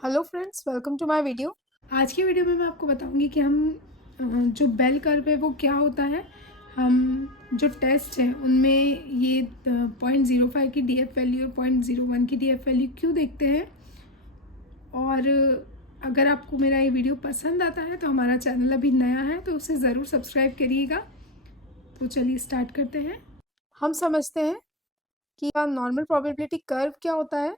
Hello friends, welcome to my video. आज की video में मैं आपको बताऊंगी कि हम जो बेल कर्व है वो क्या होता है। हम जो टेस्ट हैं उनमें ये 0.05 की डीएफ वैल्यू और 0.01 की डीएफ वैल्यू क्यों देखते हैं। और अगर आपको मेरा ये वीडियो पसंद आता है तो हमारा चैनल अभी नया है तो उसे ज़रूर सब्सक्राइब करिएगा। तो चलिए स्टार्ट करते हैं। हम समझते हैं कि नॉर्मल प्रोबेबिलिटी कर्व क्या होता है।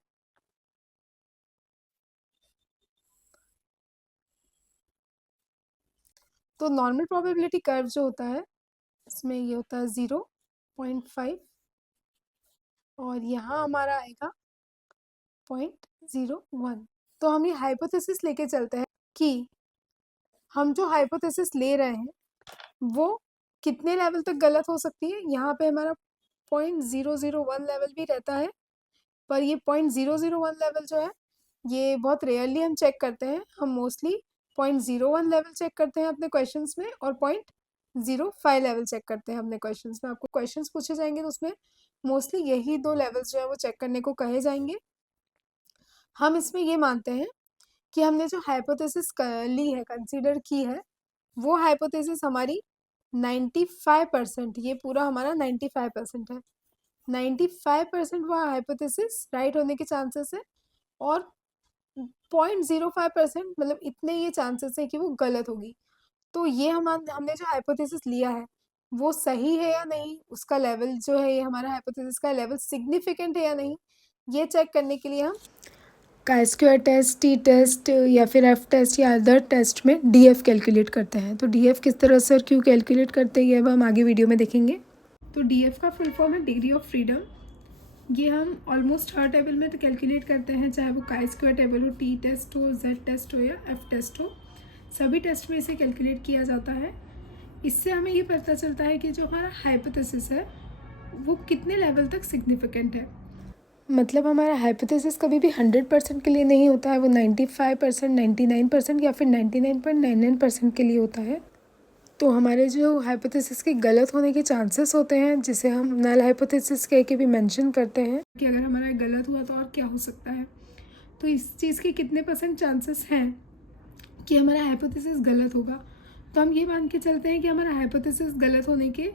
तो नॉर्मल प्रोबेबिलिटी कर्व जो होता है इसमें ये होता है 0.5 और यहाँ हमारा आएगा 0.01। तो हम ये हाइपोथेसिस लेके चलते हैं कि हम जो हाइपोथेसिस ले रहे हैं वो कितने लेवल तक गलत हो सकती है। यहाँ पे हमारा 0.001 लेवल भी रहता है, पर ये 0.001 लेवल जो है ये बहुत रेयरली हम चेक करते हैं। हम मोस्टली 0.01 लेवल चेक करते हैं अपने क्वेश्चंस में और 0.05 लेवल चेक करते हैं अपने क्वेश्चंस में। आपको क्वेश्चंस पूछे जाएंगे तो उसमें मोस्टली यही दो लेवल्स जो है वो चेक करने को कहे जाएंगे। हम इसमें ये मानते हैं कि हमने जो हाइपोथेसिस ली है, कंसीडर की है, वो हाइपोथेसिस हमारी 95%, ये पूरा हमारा 95% है। 95% वो हाइपोथेसिस राइट होने के चांसेस है और 0.05% मतलब इतने ये चांसेस है कि वो गलत होगी। तो ये हमने जो हाइपोथेसिस लिया है वो सही है या नहीं, उसका लेवल जो है, ये हमारा हाइपोथेसिस का लेवल सिग्निफिकेंट है या नहीं, ये चेक करने के लिए हम का स्क्वायर टेस्ट, टी टेस्ट या फिर एफ टेस्ट या अदर टेस्ट में डीएफ कैलकुलेट करते हैं। तो डीएफ किस तरह से और क्यों कैलकुलेट करते हैं ये अब हम आगे वीडियो में देखेंगे। तो डीएफ का फुल फॉर्म है डिग्री ऑफ फ्रीडम। ये हम ऑलमोस्ट हर टेबल में तो कैलकुलेट करते हैं, चाहे वो का स्क्वायर टेबल हो, टी टेस्ट हो, जेड टेस्ट हो या एफ टेस्ट हो, सभी टेस्ट में इसे कैलकुलेट किया जाता है। इससे हमें ये पता चलता है कि जो हमारा हाइपोथेसिस है वो कितने लेवल तक सिग्निफिकेंट है। मतलब हमारा हाइपोथेसिस कभी भी 100% के लिए नहीं होता है, वो 95%, 99% या फिर 99.99% के लिए होता है। तो हमारे जो हाइपोथेसिस के गलत होने के चांसेस होते हैं, जिसे हम नल हाइपोथेसिस कह के भी मेंशन करते हैं कि अगर हमारा गलत हुआ तो और क्या हो सकता है। तो इस चीज़ के कितने % चांसेस हैं कि हमारा हाइपोथेसिस गलत होगा। तो हम ये मान के चलते हैं कि हमारा हाइपोथेसिस गलत होने के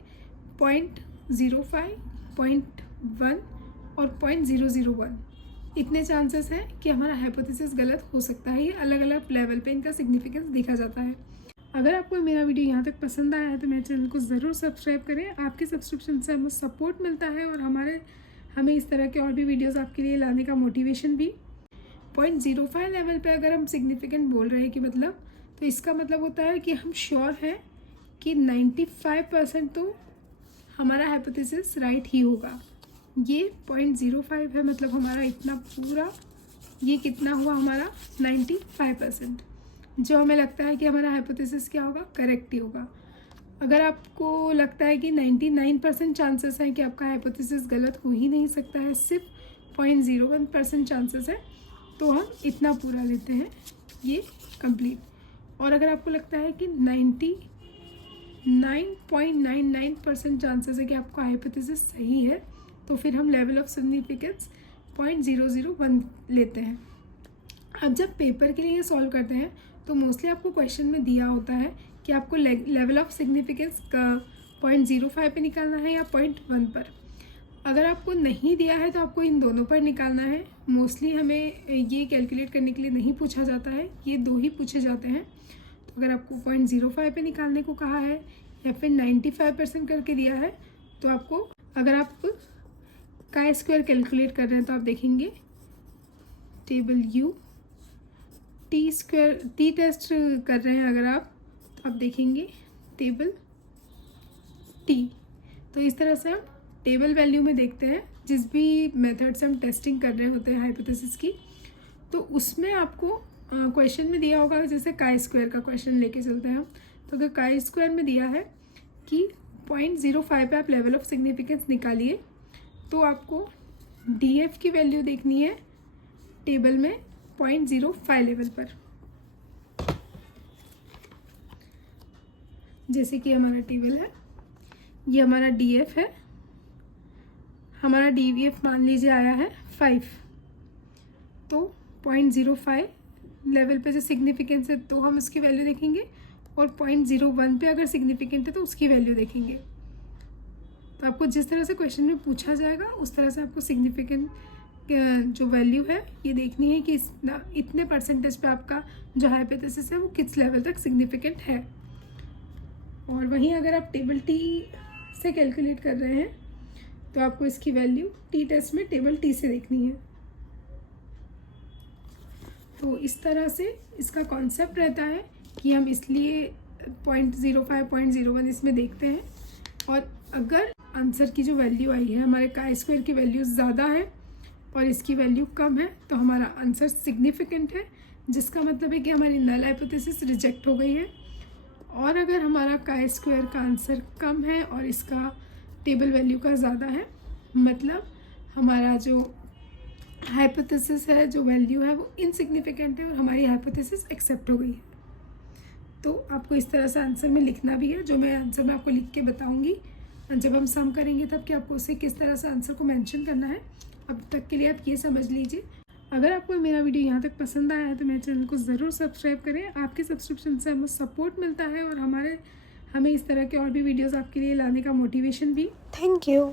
0.05, 0.1 और 0.001 इतने चांसेस हैं कि हमारा हाइपोथेसिस गलत हो सकता है। ये अलग अलग लेवल पे इनका सिग्निफिकेंस देखा जाता है। अगर आपको मेरा वीडियो यहाँ तक पसंद आया है तो मेरे चैनल को ज़रूर सब्सक्राइब करें। आपके सब्सक्रिप्शन से हमें सपोर्ट मिलता है और हमें इस तरह के और भी वीडियोज़ आपके लिए लाने का मोटिवेशन भी। 0.05 लेवल पे अगर हम सिग्निफिकेंट बोल रहे हैं कि मतलब, तो इसका मतलब होता है कि हम श्योर हैं कि 95% तो हमारा हाइपोथेसिस राइट ही होगा। ये 0.05 है, मतलब हमारा इतना पूरा, ये कितना हुआ हमारा 95%, जो हमें लगता है कि हमारा हाइपोथेसिस क्या होगा, करेक्ट ही होगा। अगर आपको लगता है कि 99% चांसेस हैं कि आपका हाइपोथेसिस गलत हो ही नहीं सकता है, सिर्फ 0.01% चांसेस है, तो हम इतना पूरा लेते हैं ये कंप्लीट। और अगर आपको लगता है कि 99.99% चांसेस है कि आपका हाइपोथेसिस सही है, तो फिर हम लेवल ऑफ सिग्निफिकेंस 0.001 लेते हैं। अब जब पेपर के लिए ये सॉल्व करते हैं तो मोस्टली आपको क्वेश्चन में दिया होता है कि आपको लेवल ऑफ सिग्निफिकेंस का 0.05 पे निकालना है या 0.1 पर। अगर आपको नहीं दिया है तो आपको इन दोनों पर निकालना है। मोस्टली हमें ये कैलकुलेट करने के लिए नहीं पूछा जाता है, ये दो ही पूछे जाते हैं। तो अगर आपको 0.05 पे निकालने को कहा है या फिर 95% करके दिया है, तो आपको, अगर आप का स्क्वायर कैलकुलेट कर रहे हैं तो आप देखेंगे table U, T square, T test कर रहे हैं अगर आप, तो आप देखेंगे टेबल टी। तो इस तरह से हम टेबल वैल्यू में देखते हैं जिस भी मेथड से हम टेस्टिंग कर रहे होते हैं हाइपोथेसिस की। तो उसमें आपको क्वेश्चन में दिया होगा, जैसे काई स्क्वायर का क्वेश्चन लेके चलते हैं हम, तो अगर काई स्क्वायर में दिया है कि 0.05 पे आप लेवल ऑफ सिग्निफिकेंस निकालिए, तो आपको डीएफ की वैल्यू देखनी है टेबल में 0.05 लेवल पर। जैसे कि हमारा टेबल है, ये हमारा डीएफ है, हमारा डीवीएफ मान लीजिए आया है 5, तो 0.05 लेवल पे जो सिग्निफिकेंस है तो हम उसकी वैल्यू देखेंगे, और 0.01 पे अगर सिग्निफिकेंट है तो उसकी वैल्यू देखेंगे। तो आपको जिस तरह से क्वेश्चन में पूछा जाएगा उस तरह से आपको सिग्निफिकेंट जो वैल्यू है ये देखनी है कि इतने परसेंटेज पे आपका जो हाइपोथेसिस है वो किस लेवल तक सिग्निफिकेंट है। और वहीं अगर आप टेबल टी से कैलकुलेट कर रहे हैं तो आपको इसकी वैल्यू टी टेस्ट में टेबल टी से देखनी है। तो इस तरह से इसका कॉन्सेप्ट रहता है कि हम इसलिए 0.05 0.01 इसमें देखते हैं, और अगर आंसर की जो वैल्यू आई है हमारे काई स्क्वायर की वैल्यू ज़्यादा है और इसकी वैल्यू कम है तो हमारा आंसर सिग्निफिकेंट है, जिसका मतलब है कि हमारी नल हाइपोथेसिस रिजेक्ट हो गई है। और अगर हमारा काई स्क्वायर का आंसर कम है और इसका टेबल वैल्यू का ज़्यादा है, मतलब हमारा जो हाइपोथेसिस है, जो वैल्यू है वो इनसिग्निफिकेंट है और हमारी हाइपोथेसिस एक्सेप्ट हो गई है। तो आपको इस तरह से आंसर में लिखना भी है, जो मैं आंसर में आपको लिख के बताऊंगी जब हम सम करेंगे तब कि आपको उसे किस तरह से आंसर को मेंशन करना है। अब तक के लिए आप ये समझ लीजिए। अगर आपको मेरा वीडियो यहाँ तक पसंद आया है तो मेरे चैनल को ज़रूर सब्सक्राइब करें। आपके सब्सक्रिप्शन से हमें सपोर्ट मिलता है और हमें इस तरह के और भी वीडियोज़ आपके लिए लाने का मोटिवेशन भी। Thank you.